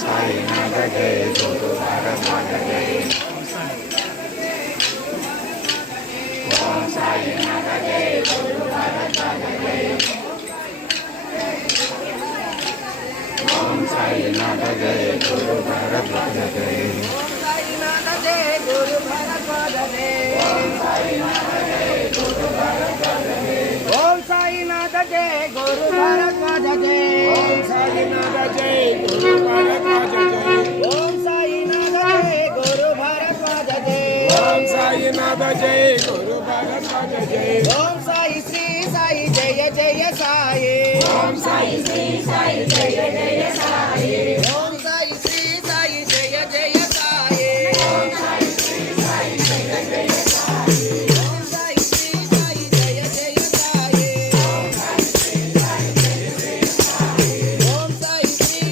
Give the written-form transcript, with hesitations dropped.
साईनाथ जय गुरु भारद्वाज जय ओम साईनाथ जय गुरु भारद्वाज जय ओम साईनाथ जय गुरु भारद्वाज जय साईनाथ जय गुरु भारद्वाज जय ओम साईनाथ जय गुरु भारद्वाज जय ओम साईनाथ जय गुरु भारद्वाज जय ओम साईनाथ जय गुरु भारद्वाज जय ओम साईनाथ जय गुरु भारद्वाज जय ओम साईनाथ जय गुरु